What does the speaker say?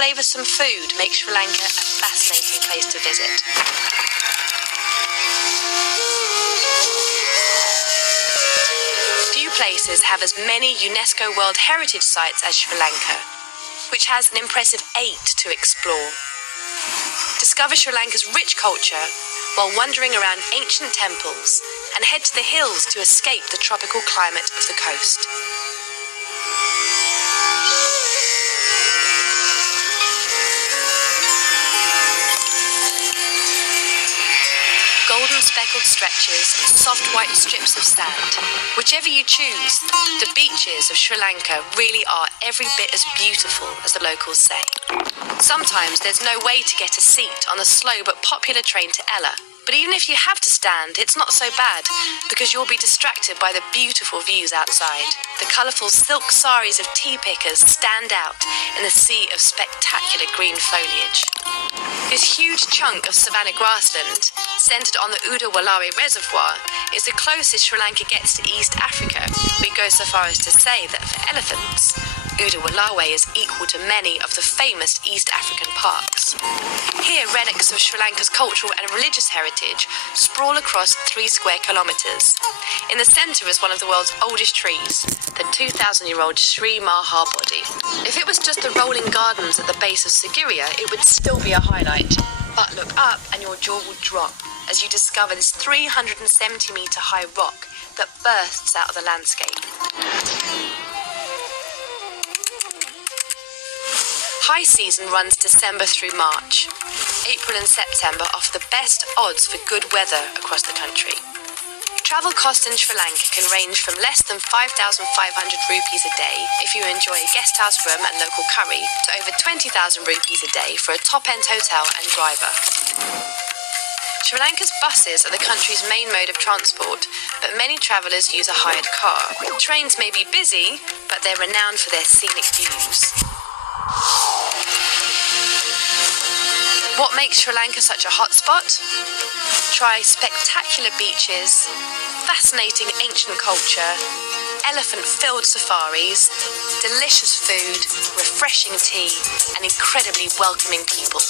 flavoursome food make Sri Lanka a fascinating place to visit. Few places have as many UNESCO World Heritage Sites as Sri Lanka, which has an impressive 8 to explore. Discover Sri Lanka's rich culture while wandering around ancient temples and head to the hills to escape the tropical climate of the coast. Golden speckled stretches and soft white strips of sand. Whichever you choose, the beaches of Sri Lanka really are every bit as beautiful as the locals say. Sometimes there's no way to get a seat on the slow but popular train to Ella. But even if you have to stand, it's not so bad, because you'll be distracted by the beautiful views outside. The colourful silk saris of tea pickers stand out in the sea of spectacular green foliage. This huge chunk of savanna grassland, centred on the Udawalawe Reservoir, is the closest Sri Lanka gets to East Africa. We go so far as to say that for elephants, Udawalawe is equal to many of the famous East African parks. Here, relics of Sri Lanka's cultural and religious heritage sprawl across 3 square kilometres. In the centre is one of the world's oldest trees, the 2,000-year-old Sri Maha Bodhi. If it was just the rolling gardens at the base of Sigiriya, it would still be a highlight. But look up and your jaw will drop as you discover this 370-metre high rock that bursts out of the landscape. High season runs December through March. April and September offer the best odds for good weather across the country. Travel costs in Sri Lanka can range from less than 5,500 rupees a day if you enjoy a guest house room and local curry to over 20,000 rupees a day for a top-end hotel and driver. Sri Lanka's buses are the country's main mode of transport, but many travellers use a hired car. Trains may be busy, but they're renowned for their scenic views. What makes Sri Lanka such a hotspot? Try spectacular beaches, fascinating ancient culture, elephant-filled safaris, delicious food, refreshing tea, and incredibly welcoming people.